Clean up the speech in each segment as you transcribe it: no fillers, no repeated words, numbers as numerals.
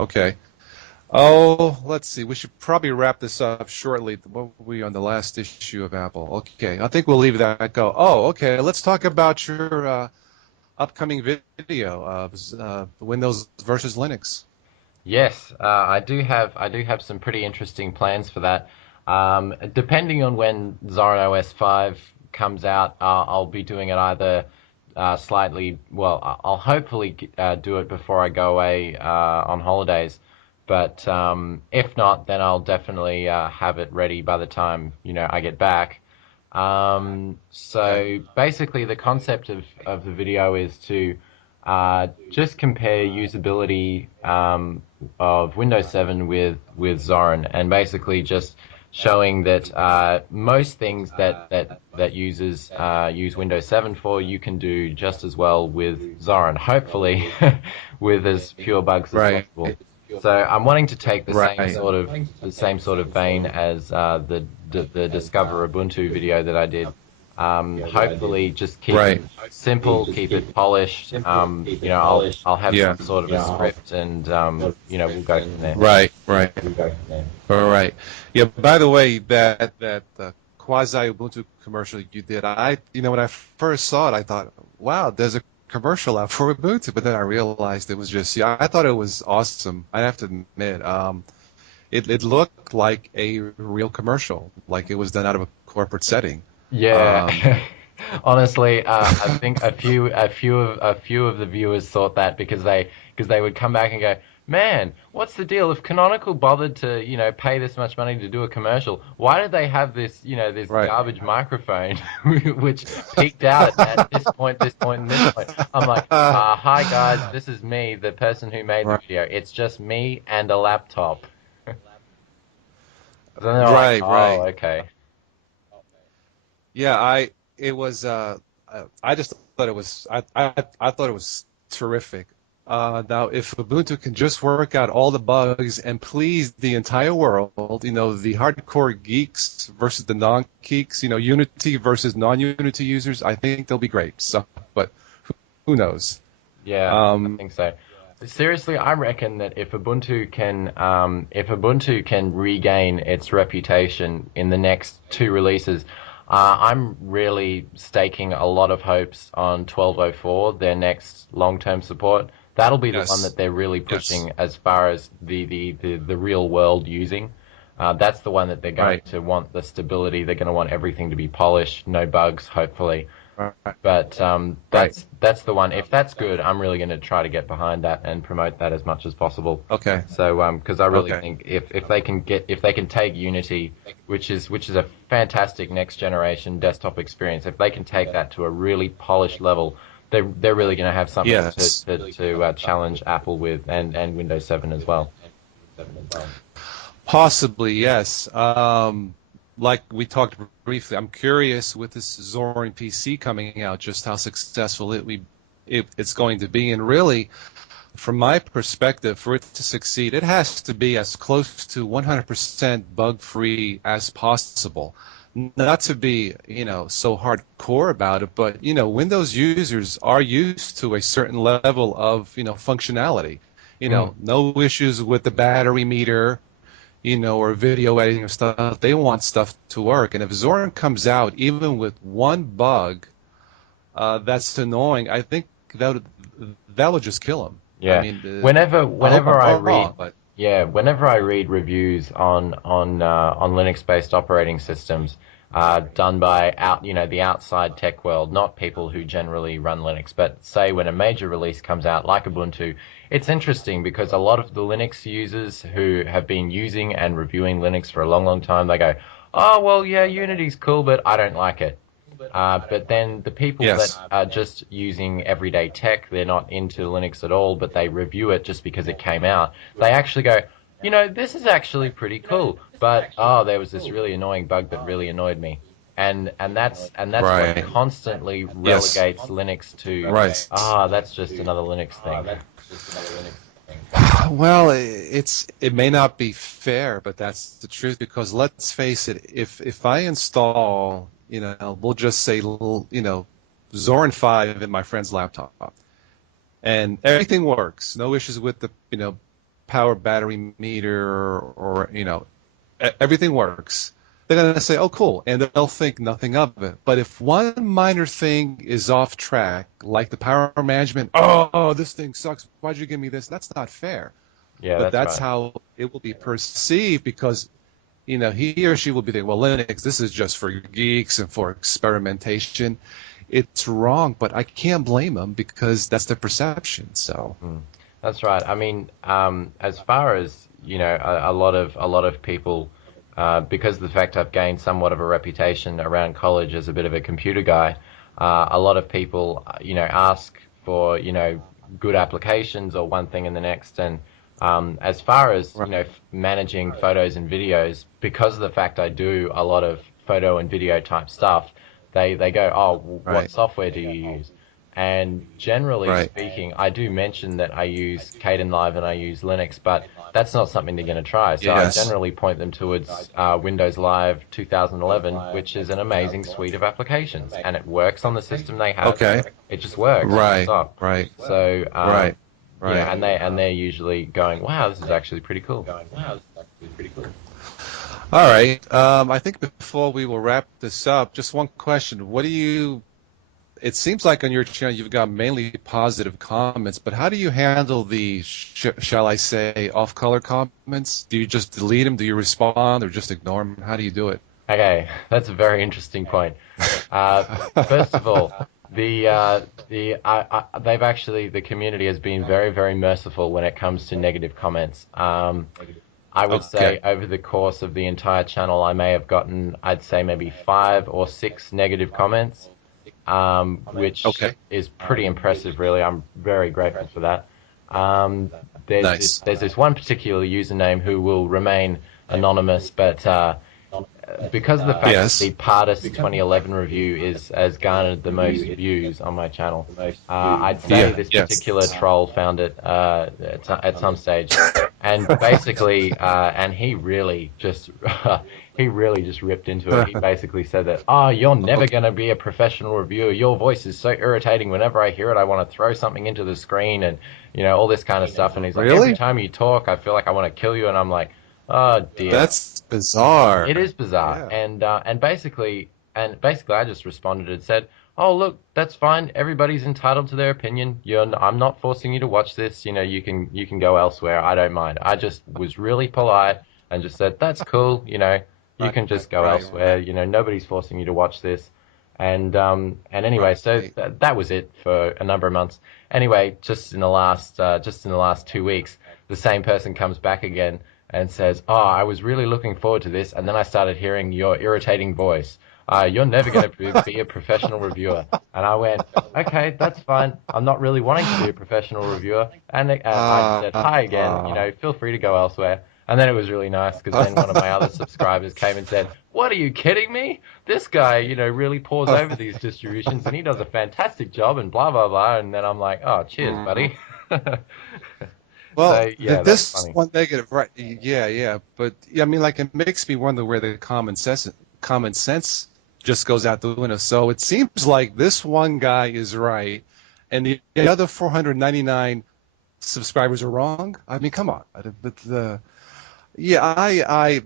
Okay. Oh, let's see. We should probably wrap this up shortly. What were we on the last issue of Apple? Okay, I think we'll leave that go. Oh, okay. Let's talk about your upcoming video of Windows versus Linux. Yes, I do have some pretty interesting plans for that. Depending on when Zorin OS 5 comes out, I'll be doing it either slightly. Well, I'll hopefully do it before I go away on holidays. But if not, then I'll definitely have it ready by the time I get back. Okay. So basically, the concept of the video is to just compare usability of Windows 7 with Zorin, and basically just showing that most things that users use Windows 7 for, you can do just as well with Zorin. Hopefully, with as fewer bugs as Right. possible. So I'm wanting to take Right. the same sort of vein as the Discover Ubuntu video that I did. Hopefully, just keep it Right. simple, keep it polished. I'll have Yeah. some sort of a script, and we'll go from there. Right. Right. All right. Yeah. By the way, that quasi Ubuntu commercial you did, when I first saw it, I thought, wow, there's a commercial out for Ubuntu, but then I realized it was just, yeah, I thought it was awesome. I have to admit, it looked like a real commercial, like it was done out of a corporate setting. Um, Yeah. Honestly, I think a few of the viewers thought that because they would come back and go, "Man, what's the deal? If Canonical bothered to, pay this much money to do a commercial, why did they have this right. garbage microphone which peaked out at this point, and this point?" I'm like, "Hi guys, this is me, the person who made the Right. video. It's just me and a laptop." Then they're like, Right. "Oh, Right. okay." Yeah. It was. I just thought it was. I thought it was terrific. Now, if Ubuntu can just work out all the bugs and please the entire world, the hardcore geeks versus the non-geeks, Unity versus non-Unity users, I think they'll be great. So, but who knows? Yeah, I Um, think so. Seriously, I reckon that if Ubuntu can regain its reputation in the next two releases, I'm really staking a lot of hopes on 12.04, their next long-term support. That'll be the one yes. that they're really Yes. pushing as far as the real world using. That's the one that they're going Right. to want the stability. They're going to want everything to be polished, no bugs, hopefully. Right. But Right. that's the one. If that's good, I'm really going to try to get behind that and promote that as much as possible. Okay. So because I really Okay. think if they can take Unity, which is a fantastic next generation desktop experience, if they can take that to a really polished level, they're really going to have something Yes. to challenge Apple with, and Windows 7 as well. Possibly, yes. Like we talked briefly, I'm curious with this Zorin PC coming out, just how successful it's going to be. And really, from my perspective, for it to succeed, it has to be as close to 100% bug-free as possible. Not to be, so hardcore about it, but, Windows users are used to a certain level of, functionality. Mm. No issues with the battery meter, or video editing or stuff. They want stuff to work. And if Zorin comes out, even with one bug, that's annoying, I think that would just kill him. I Yeah. mean, Whenever I hope whenever I'm I read wrong, but whenever I read reviews on Linux-based operating systems done by the outside tech world, not people who generally run Linux, but say when a major release comes out like Ubuntu, it's interesting because a lot of the Linux users who have been using and reviewing Linux for a long, long time, they go, "Oh, well, yeah, Unity's cool, but I don't like it." But then the people that yes, are just using everyday tech, they're not into Linux at all, but they review it just because it came out. They actually go, this is actually pretty cool, but oh, there was this really annoying bug that really annoyed me. And that's what right, constantly yes, relegates Linux to, right. that's just another Linux thing. Well, it may not be fair, but that's the truth. Because let's face it, if I install, we'll just say, Zorin 5 in my friend's laptop, and everything works, no issues with the, power battery meter or everything works, they're going to say, oh, cool, and they'll think nothing of it. But if one minor thing is off track, like the power management, oh, this thing sucks, why'd you give me this? That's not fair. Yeah, But that's that's right. how it will be perceived because, he or she will be thinking, well, Linux, this is just for geeks and for experimentation. It's wrong, but I can't blame them because that's the perception. So, That's right. I mean, as far as a lot of people, because of the fact I've gained somewhat of a reputation around college as a bit of a computer guy, a lot of people, ask for, good applications or one thing and the next. And as far as, right, managing photos and videos, because of the fact I do a lot of photo and video type stuff, they go, oh, what right, software do you use? And generally right. speaking, I do mention that I use Kdenlive and I use Linux, but that's not something they're going to try. So I Yes. generally point them towards Windows Live 2011, which is an amazing suite of applications, and it works on the system they have. Okay. It just works. Full Right, stop. right, So right, right. and they're usually going, wow, this is actually pretty cool. All right. I think before we will wrap this up, just one question. It seems like on your channel you've got mainly positive comments, but how do you handle the, shall I say, off-color comments? Do you just delete them? Do you respond or just ignore them? How do you do it? Okay, that's a very interesting point. First of all, the community has been very, very merciful when it comes to negative comments. I would Okay. say over the course of the entire channel, I may have gotten, I'd say maybe 5 or 6 negative comments, which Okay. is pretty impressive, really. I'm very grateful for that. Um, there's this, Nice. there's this one particular username who will remain anonymous, but because of the fact that Yes. the Pardus 2011 review has garnered the most views on my channel, I'd say Yeah. this Yes. particular troll found it at some stage, and basically, and he really just he really just ripped into it. He basically said that, oh, you're never Okay. going to be a professional reviewer. Your voice is so irritating. Whenever I hear it, I want to throw something into the screen and all this kind of stuff. And he's like, every Really? time you talk, I feel like I want to kill you. And I'm like, oh dear. That's bizarre. It is bizarre, Yeah. and basically, I just responded and said, "Oh, look, that's fine. Everybody's entitled to their opinion. I'm not forcing you to watch this. You can go elsewhere. I don't mind." I just was really polite and just said, "That's cool. You Right. can just go Right. elsewhere. Nobody's forcing you to watch this." And anyway, so Right. that was it for a number of months. Anyway, just in the last 2 weeks, the same person comes back again and says, "Oh, I was really looking forward to this, and then I started hearing your irritating voice. You're never going to be a professional reviewer." And I went, "Okay, that's fine. I'm not really wanting to be a professional reviewer." And I said, "Hi again. Feel free to go elsewhere." And then it was really nice because then one of my other subscribers came and said, "What, are you kidding me? This guy, really pores over these distributions, and he does a fantastic job, and blah blah blah." And then I'm like, "Oh, cheers, buddy." Well, So yeah, that's this funny. one negative, right? Yeah, yeah, but yeah, I mean, like, it makes me wonder where the common sense just goes out the window. So it seems like this one guy is right, and the other 499 subscribers are wrong. I mean, come on. But yeah, I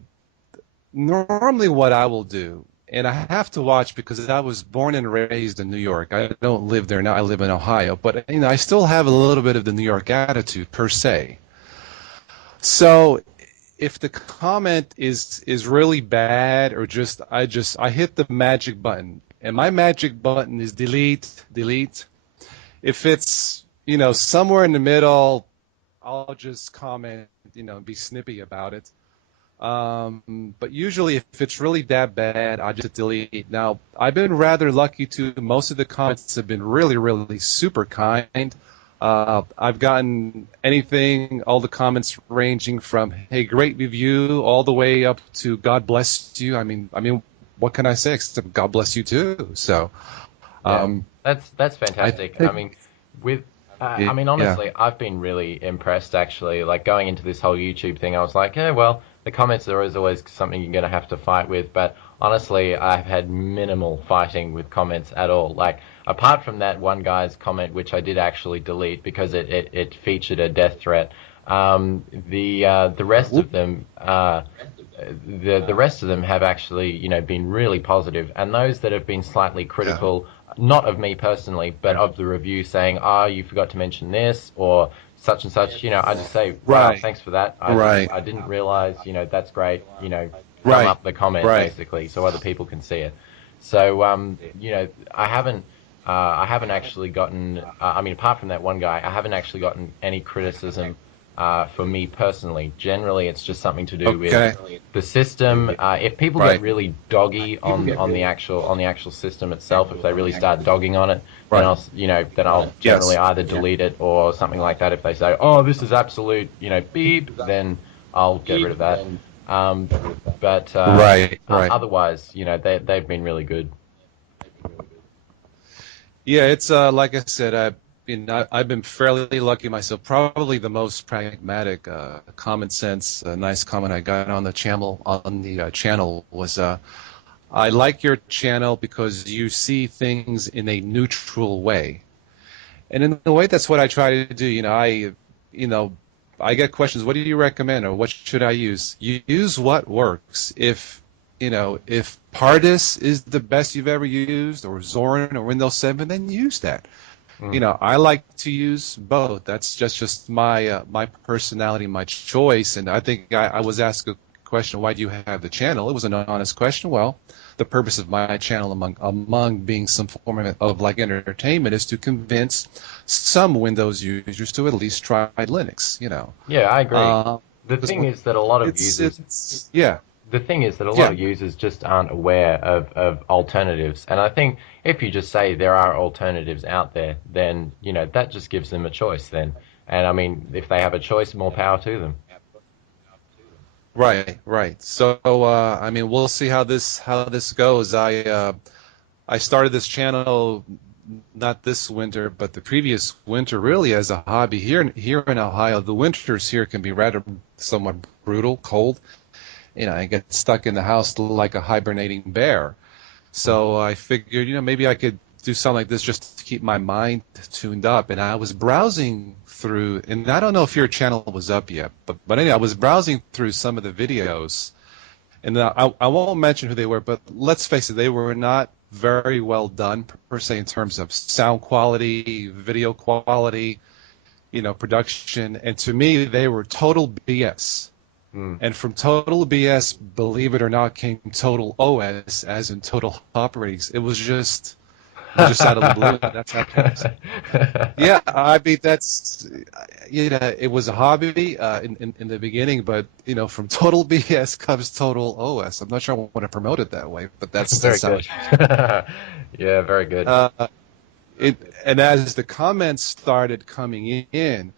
normally what I will do, and I have to watch because I was born and raised in New York. I don't live there now. I live in Ohio, but I still have a little bit of the New York attitude per se. So if the comment is really bad or I hit the magic button, and my magic button is delete, delete. If it's somewhere in the middle, I'll just comment, be snippy about it. But usually, if it's really that bad, I just delete. Now, I've been rather lucky too. Most of the comments have been really, really super kind. I've gotten anything, all the comments ranging from "Hey, great review," all the way up to "God bless you." I mean, what can I say except God bless you too? So, Yeah, um, that's I fantastic. I think, mean, with yeah, honestly, I've been really impressed actually. Like going into this whole YouTube thing, I was like, yeah, well, the comments are always something you're gonna have to fight with. But honestly, I've had minimal fighting with comments at all. Like apart from that one guy's comment, which I did actually delete because it featured a death threat. The rest of them, the rest of them have actually, been really positive, and those that have been slightly critical, not of me personally, but of the review, saying, "Oh, you forgot to mention this," or such and such. I just say, "Wow, Right. thanks for that. Right. I didn't realize. That's great. Thumb Right. up the comment Right. basically, so other people can see it." So, I haven't actually gotten. I mean, apart from that one guy, I haven't actually gotten any criticism for me personally. Generally, it's just something to do with Okay. the system. If people get Right. really doggy on the actual system itself, if they really start dogging on it, then Right. I'll generally Yes. either delete it or something like that. If they say, "Oh, this is absolute, beep," then I'll get rid of that. Um, but Right. Right. otherwise, they've been really good. Yeah, it's like I said, I've been fairly lucky myself. Probably the most pragmatic, common sense, nice comment I got on the channel was, I like your channel because you see things in a neutral way, and in a way, that's what I try to do. You know, I get questions. What do you recommend, or what should I use? You use what works. If Pardis is the best you've ever used, or Zorin or Windows 7, then use that. Mm. I like to use both. That's just my personality, my choice. And I think I was asked a question, why do you have the channel? It was an honest question. Well, the purpose of my channel, among being some form of like entertainment, is to convince some Windows users to at least try Linux. Yeah, I agree. The 'Cause thing is that a lot of users it's yeah. the thing is that a lot Yeah. of users just aren't aware of alternatives. And I think if you just say there are alternatives out there, then, that just gives them a choice then. And I mean, if they have a choice, more power to them. Right, right. So, I mean, we'll see how this goes. I started this channel not this winter, but the previous winter, really as a hobby. Here in Ohio, the winters here can be rather somewhat brutal, cold. I get stuck in the house like a hibernating bear. So I figured, maybe I could do something like this just to keep my mind tuned up. And I was browsing through, and I don't know if your channel was up yet, but anyway, I was browsing through some of the videos, and I won't mention who they were, but let's face it, they were not very well done per se in terms of sound quality, video quality, production, and to me, they were total BS. Mm. And from total BS, believe it or not, came total OS, as in total operatings. It was just out of the blue. That's how it was. Yeah, I mean that's it was a hobby in the beginning, but from total BS comes total OS. I'm not sure I want to promote it that way, but that's Very that's how good. Yeah, very good. uh, and as the comments started coming in,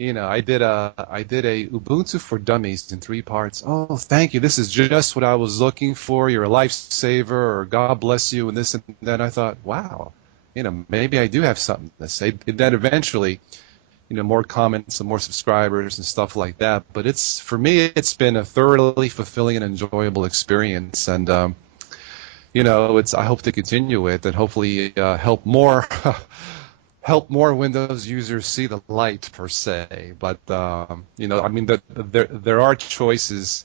I did a Ubuntu for Dummies in 3 parts. Oh, thank you. This is just what I was looking for. You're a lifesaver, or God bless you, and this and that. I thought, wow, maybe I do have something to say. And then eventually, more comments and more subscribers and stuff like that. But for me, it's been a thoroughly fulfilling and enjoyable experience, and I hope to continue it and hopefully help more. Help more Windows users see the light per se, but I mean, there are choices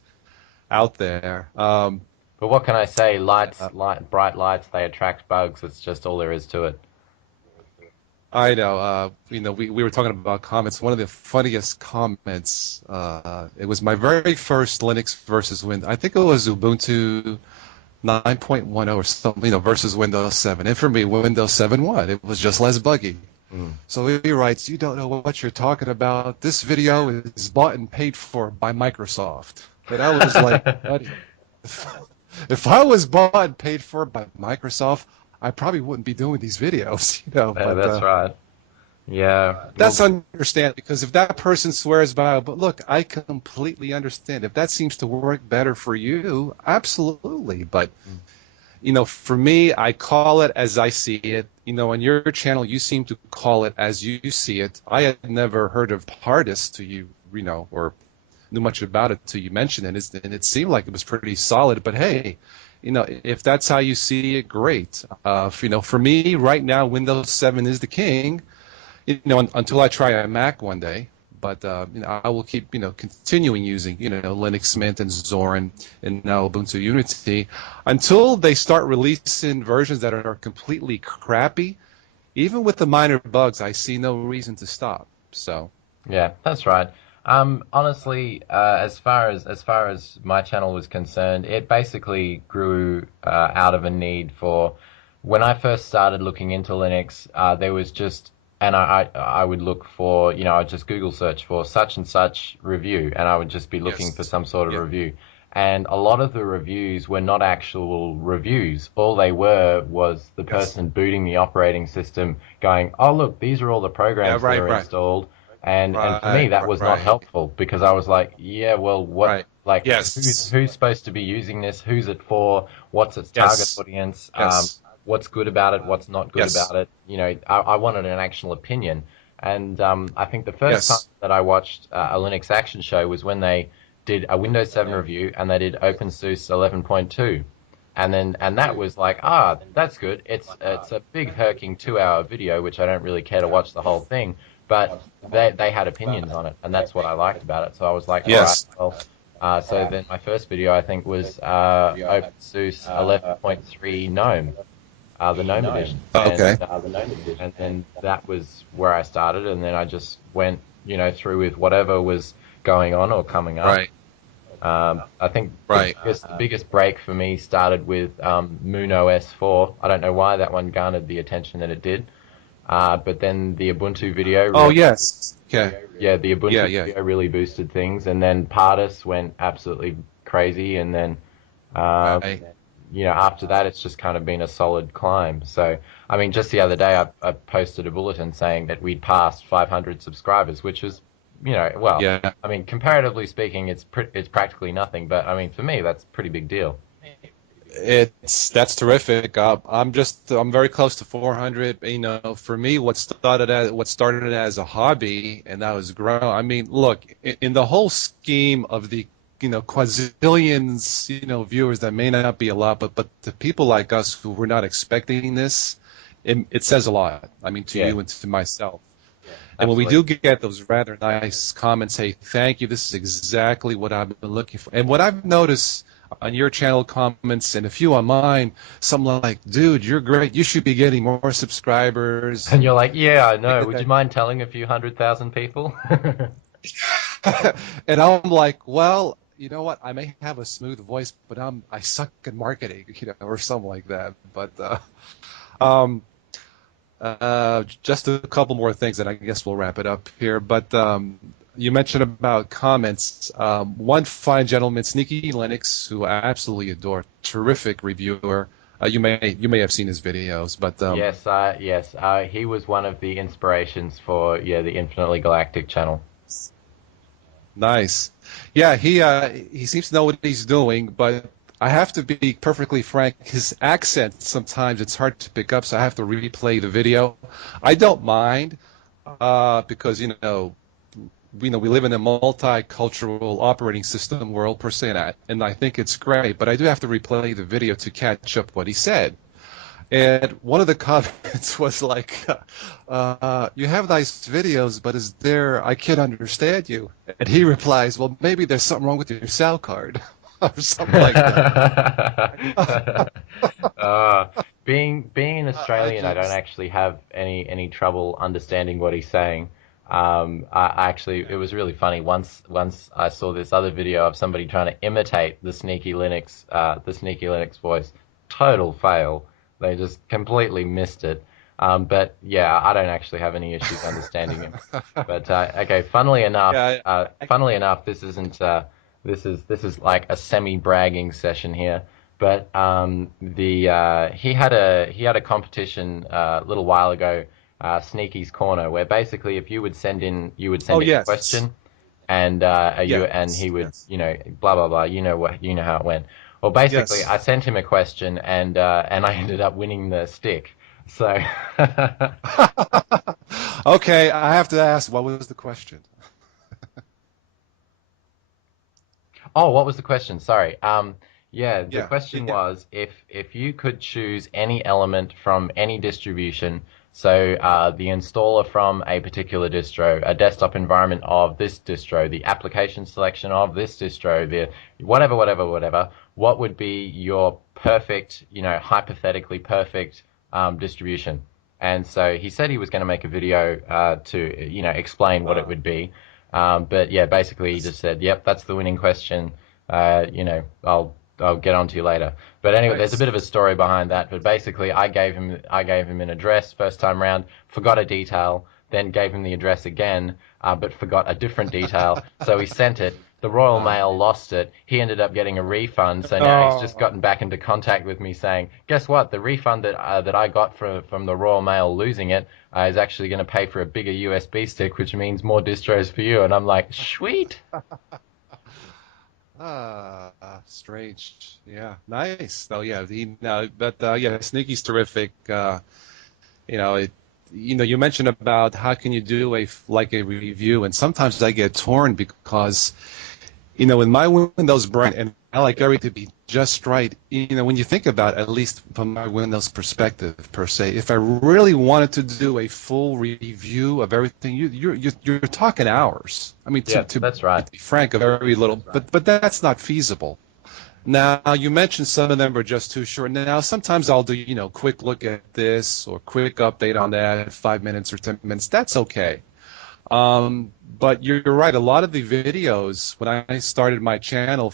out there. But what can I say? Bright lights, they attract bugs. It's just all there is to it. I know. We were talking about comments. One of the funniest comments. It was my very first Linux versus Windows. I think it was Ubuntu 9.10 or something, versus Windows 7. And for me, Windows 7 won. It was just less buggy. Mm. So he writes, "You don't know what you're talking about. This video is bought and paid for by Microsoft." And I was like, buddy, if I was bought and paid for by Microsoft, I probably wouldn't be doing these videos, Yeah, But that's right. Yeah. that's Well, understandable, because if that person swears by, but look, I completely understand. If that seems to work better for you, absolutely. But for me, I call it as I see it. On your channel, you seem to call it as you see it. I had never heard of Pardis to you, or knew much about it till you mentioned it, and it seemed like it was pretty solid. But hey, if that's how you see it, great. For me, right now, Windows 7 is the king. Until I try a Mac one day. but I will keep continuing using Linux Mint and Zorin and now Ubuntu Unity until they start releasing versions that are completely crappy. Even with the minor bugs, I see no reason to stop. So Yeah, that's right. Honestly, as far as my channel was concerned, it basically grew out of a need for. When I first started looking into Linux, there was just, and I would look for, I'd just Google search for such and such review, and I would just be looking for yes, some sort of yeah, review. And a lot of the reviews were not actual reviews. All they were was the yes, person booting the operating system, going, "Oh, look, these are all the yeah, programs that right, are right, installed." And for me, right, that was not right, helpful because I was like, yeah, well, what, right. like, Yes, who's supposed to be using this? Who's it for? What's its target yes, audience? yes, What's good about it? What's not good yes, about it? I wanted an actual opinion. And I think the first time yes. that I watched a Linux action show was when they did a Windows 7 review and they did OpenSUSE 11.2. And that was like, that's good. It's a big herking 2 hour video, which I don't really care to watch the whole thing, but they had opinions on it, and that's what I liked about it. So I was like, all right, Yes. well, so then my first video I think was OpenSUSE 11.3 GNOME, the GNOME edition, Okay. and then that was where I started, and then I just went, through with whatever was going on or coming up. Right. I think Right. the biggest break for me started with Moon OS 4. I don't know why that one garnered the attention that it did, but then the Ubuntu video Oh really, yes. Okay. yeah, the Yeah. Ubuntu Yeah. video really boosted things, and then Pardus went absolutely crazy, and then um, Right. after that, it's just kind of been a solid climb. So, I mean, just the other day, I posted a bulletin saying that we'd passed 500 subscribers, which was, well, Yeah. I mean, comparatively speaking, it's practically nothing, but I mean, for me, that's a pretty big deal. That's terrific. I'm very close to 400. For me, what started as a hobby and now has grown. I mean, look, in the whole scheme of the quadrillions viewers, that may not be a lot, but to people like us who were not expecting this, it says a lot. I mean, to Yeah, you and to myself. And when we absolutely. do get those rather nice comments, hey, thank you, this is exactly what I've been looking for. And what I've noticed on your channel comments and a few on mine, some like, dude, you're great. You should be getting more subscribers. And you're like, yeah, I know. Would you mind telling a few 100,000 people? And I'm like, well, you know what? I may have a smooth voice, but I suck at marketing, or something like that. But um, just a couple more things, and I guess we'll wrap it up here. But you mentioned about comments. One fine gentleman, Sneaky Linux, who I absolutely adore, terrific reviewer. You may have seen his videos, but Yes. He was one of the inspirations for the Infinitely Galactic channel. nice. Yeah, he seems to know what he's doing, but I have to be perfectly frank. His accent sometimes it's hard to pick up, so I have to replay the video. I don't mind because we live in a multicultural operating system world per se, and I think it's great. But I do have to replay the video to catch up what he said. And one of the comments was like, "You have nice videos, but I can't understand you." And he replies, "Well, maybe there's something wrong with your sound card, or something like that." uh, being an I Australian, I don't just, actually have any trouble understanding what he's saying. I actually, it was really funny. Once I saw this other video of somebody trying to imitate the Sneaky Linux voice. Total fail. They just completely missed it. But yeah, I don't actually have any issues understanding him. But okay, yeah, funnily enough, this isn't this is like a semi-bragging session here. But he had a competition a little while ago, Sneaky's Corner, where basically if you would oh send in a yes, question, and he yes, would yes, blah blah blah. You know how it went. Well, basically, yes. I sent him a question, and I ended up winning the stick. So, Okay, I have to ask, what was the question? oh, what was the question? Sorry. Yeah, the Yeah, question was if you could choose any element from any distribution, So the installer from a particular distro, a desktop environment of this distro, the application selection of this distro, the whatever, what would be your perfect, hypothetically perfect distribution? And so he said he was going to make a video to, explain what it would be. But yeah, basically he just said, yep, that's the winning question. I'll get on to you later. But anyway, there's a bit of a story behind that. But basically, I gave him an address first time round, forgot a detail, then gave him the address again, but forgot a different detail. So he sent it. The Royal Mail lost it. He ended up getting a refund. So now he's just gotten back into contact with me saying, guess what? The refund that I got from the Royal Mail losing it is actually going to pay for a bigger USB stick, which means more distros for you. And I'm like, sweet. Strange. Yeah, nice. Oh, yeah. Sneaky's terrific. You mentioned about how can you do a review, and sometimes I get torn because, in my Windows brain, and I like everything to be just right. When you think about it, at least from my Windows perspective per se, if I really wanted to do a full review of everything, you're talking hours. I mean, that's right. To be frank, a very little, but that's not feasible. Now, you mentioned some of them are just too short. Now, sometimes I'll do, quick look at this or quick update on that, 5 minutes or 10 minutes. That's okay. But you're right. A lot of the videos, when I started my channel,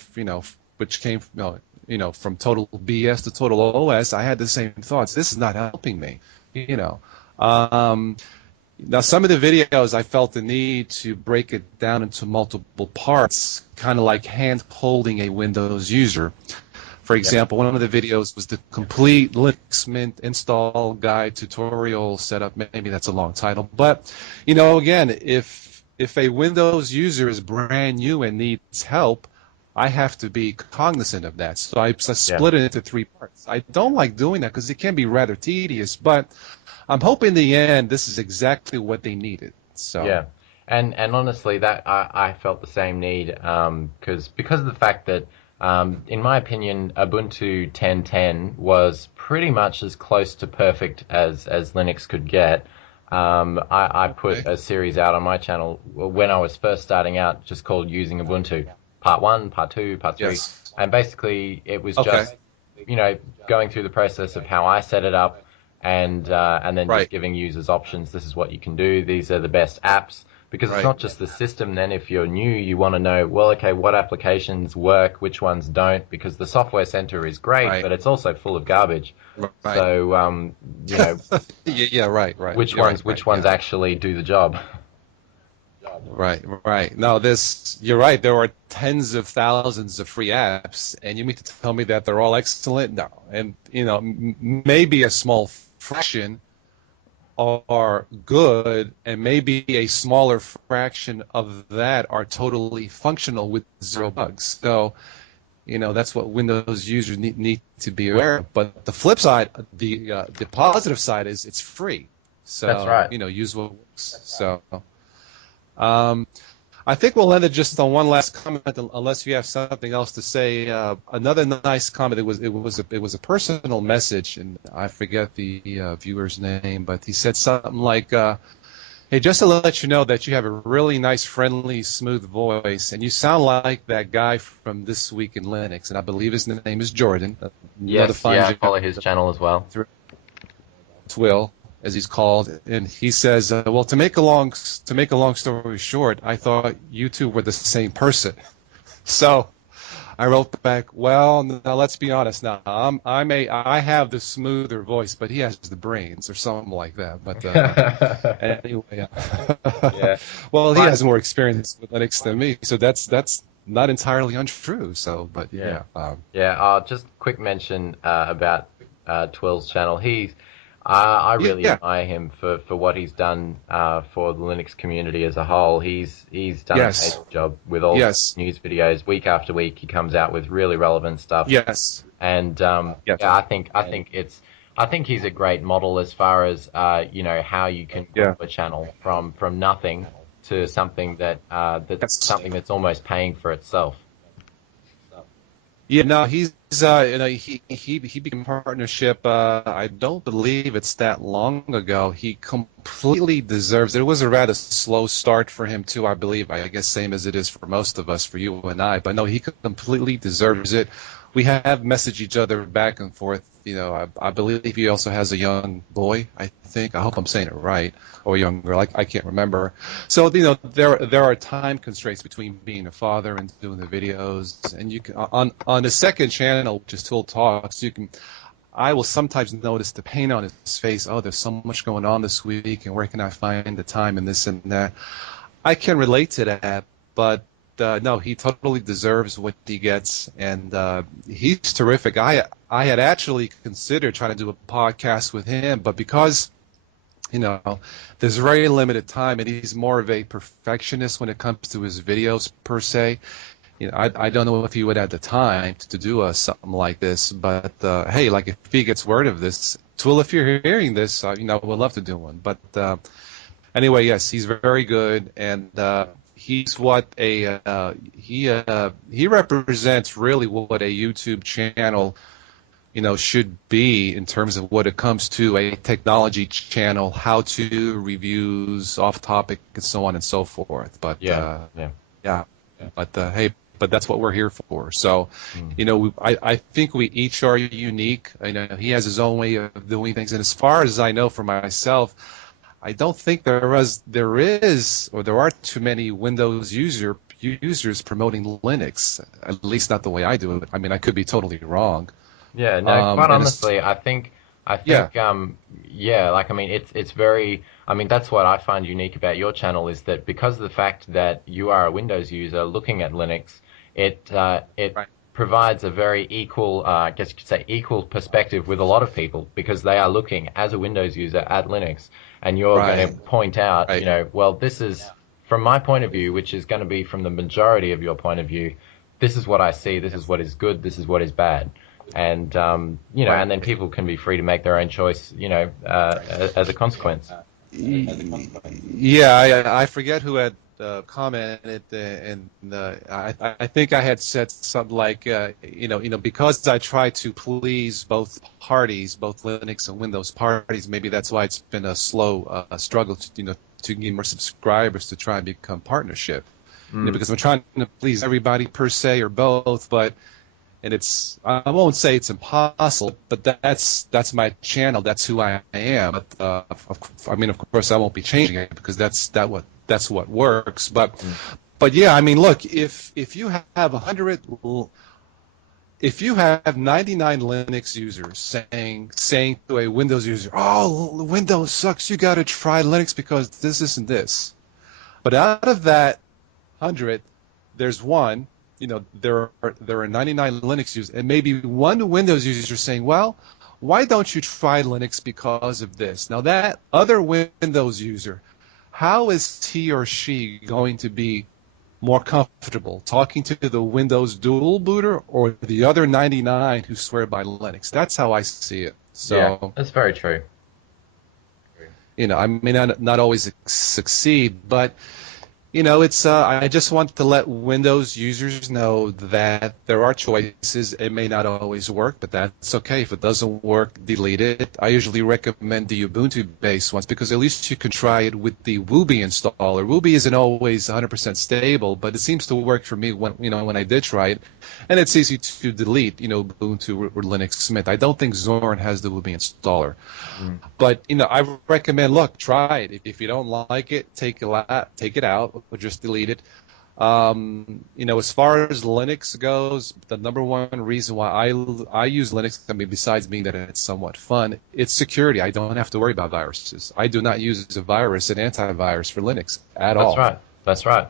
which came from Total BS to Total OS, I had the same thoughts. This is not helping me, Now, some of the videos, I felt the need to break it down into multiple parts, kind of like hand-holding a Windows user. For example, one of the videos was the complete Linux Mint install guide tutorial setup. Maybe that's a long title. But, again, if a Windows user is brand new and needs help, I have to be cognizant of that. So I split it into 3 parts. I don't like doing that because it can be rather tedious, but I'm hoping in the end this is exactly what they needed. So yeah, and honestly, that I felt the same need because of the fact that in my opinion, Ubuntu 10.10 was pretty much as close to perfect as Linux could get. I put a series out on my channel when I was first starting out, just called Using Ubuntu, Part 1, Part 2, Part 3, and basically it was just going through the process of how I set it up. And then just giving users options. This is what you can do. These are the best apps. Because it's not just the system. Then if you're new, you want to know, well, okay, what applications work, which ones don't. Because the software center is great, but it's also full of garbage. Right. So, right. Which ones actually do the job? Right. No, you're right. There are tens of thousands of free apps, and you mean to tell me that they're all excellent? No. And, maybe a small fraction are good, and maybe a smaller fraction of that are totally functional with 0 bugs. So, that's what Windows users need to be aware of. But the flip side, the positive side is it's free. So, that's right. Use what works. So. I think we'll end it just on one last comment, unless you have something else to say. Another nice comment. It was a personal message, and I forget the viewer's name, but he said something like, "Hey, just to let you know that you have a really nice, friendly, smooth voice, and you sound like that guy from This Week in Linux." And I believe his name is Jordan. Yes, I follow his channel as well. Will, as he's called, and he says, "Well, to make a long story short, I thought you two were the same person." So I wrote back, "Well, now let's be honest. Now I have the smoother voice, but he has the brains, or something like that." But anyway, well, he has more experience with Linux than me, so that's not entirely untrue. So, but just quick mention about Twill's channel. I really admire him for what he's done for the Linux community as a whole. He's done an amazing job with all news videos week after week. He comes out with really relevant stuff. Yes, and I think he's a great model as far as how you can grow a channel from nothing to something that's almost paying for itself. Yeah, no, he's he became a partnership. I don't believe it's that long ago. He completely deserves it. It was a rather slow start for him too, I believe. I guess same as it is for most of us, for you and I. But no, he completely deserves it. We have messaged each other back and forth. I believe he also has a young boy. I think. I hope I'm saying it right, or a young girl. I can't remember. So there are time constraints between being a father and doing the videos, and you can on the second channel, which is Tool Talks, you can. I will sometimes notice the pain on his face. Oh, there's so much going on this week, and where can I find the time and this and that? I can relate to that, but no, he totally deserves what he gets, and he's terrific. I had actually considered trying to do a podcast with him, but because there's very limited time, and he's more of a perfectionist when it comes to his videos per se. I don't know if he would have the time to do something like this, but hey, like if he gets word of this, Tool, if you're hearing this, we'd love to do one. But anyway, yes, he's very good, and he's what he represents really what a YouTube channel should be in terms of what it comes to a technology channel, how to reviews, off topic, and so on and so forth. But Yeah. But hey, but that's what we're here for. So, I think we each are unique. He has his own way of doing things, and as far as I know for myself, I don't think there are too many Windows users promoting Linux. At least not the way I do it. I mean, I could be totally wrong. Yeah, no, quite And honestly, I think, yeah, like, I mean, it's very, I mean, that's what I find unique about your channel is that because of the fact that you are a Windows user looking at Linux, it right, provides a very equal, I guess you could say, equal perspective with a lot of people because they are looking as a Windows user at Linux, and you're going to right, point out, right, well, this is from my point of view, which is going to be from the majority of your point of view. This is what I see. This is what is good. This is what is bad. And right. and then people can be free to make their own choice, as a consequence. Yeah, I forget who had commented, and I think I had said something like, because I try to please both parties, both Linux and Windows parties, maybe that's why it's been a slow struggle to gain more subscribers to try and become partnership. Because I'm trying to please everybody per se or both, but. And I won't say it's impossible, but that's my channel. That's who I am. But of course, I won't be changing it because that's what works. But yeah, I mean, look, if you have 100, if you have 99 Linux users saying to a Windows user, "Oh, Windows sucks. You got to try Linux because this and this," but out of that 100, there's one. There are 99 Linux users, and maybe one Windows user saying, well, why don't you try Linux because of this? Now, that other Windows user, how is he or she going to be more comfortable talking to the Windows dual booter or the other 99 who swear by Linux? That's how I see it. Yeah, So, that's very true. I may not always succeed, but it's I just want to let Windows users know that there are choices. It may not always work, but that's okay. If it doesn't work, delete it. I usually recommend the Ubuntu-based ones because at least you can try it with the Wooby installer. Wooby isn't always 100% stable, but it seems to work for me when I did try it, and it's easy to delete. Ubuntu or Linux Mint. I don't think Zorn has the Wooby installer. But I recommend, look, try it. If you don't like it, take it out, or just delete it. As far as Linux goes, the number one reason why I use Linux, I mean, besides being that it's somewhat fun, it's security. I don't have to worry about viruses. I do not use a virus, an antivirus for Linux at That's all. right. That's right.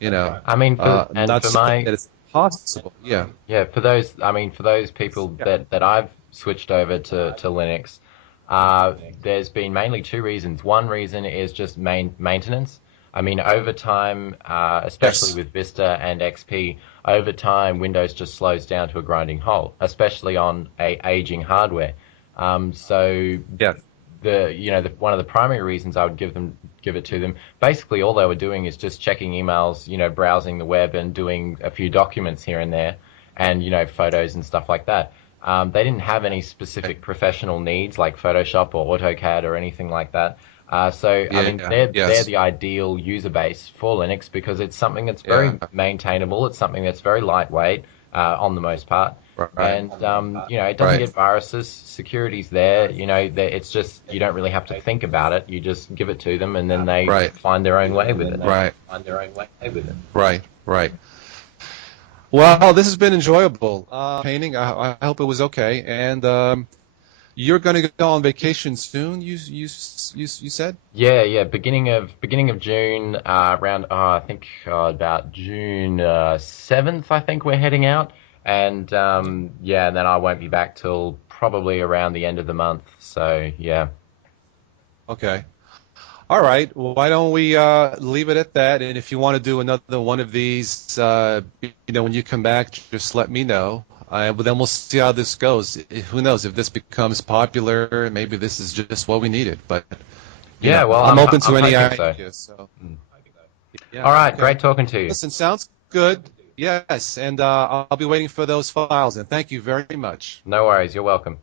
I mean, Not for saying my that it's possible. Yeah. for those people that I've switched over to Linux, there's been mainly two reasons. One reason is just maintenance. I mean, over time, especially Yes. with Vista and XP, over time, Windows just slows down to a grinding halt, especially on aging hardware. So Yeah. one of the primary reasons I would give it to them, basically all they were doing is just checking emails, browsing the web and doing a few documents here and there. and photos and stuff like that. They didn't have any specific professional needs like Photoshop or AutoCAD or anything like that. They're the ideal user base for Linux because it's something that's very maintainable. It's something that's very lightweight on the most part. Right. And, it doesn't get viruses. Security's there. It's just you don't really have to think about it. You just give it to them and then they find their own way with it. Right. Well, this has been enjoyable. Painting, I hope it was okay. And you're going to go on vacation soon. You said? Yeah. Beginning of June, around I think about June 7th. I think we're heading out, and and then I won't be back till probably around the end of the month. So yeah. Okay. All right. Well, why don't we leave it at that? And if you want to do another one of these, when you come back, just let me know. But then we'll see how this goes. Who knows if this becomes popular? Maybe this is just what we needed. But I'm open to any ideas. So. Yeah, all right. Okay. Great talking to you. Listen, sounds good. Yes, and I'll be waiting for those files. And thank you very much. No worries. You're welcome.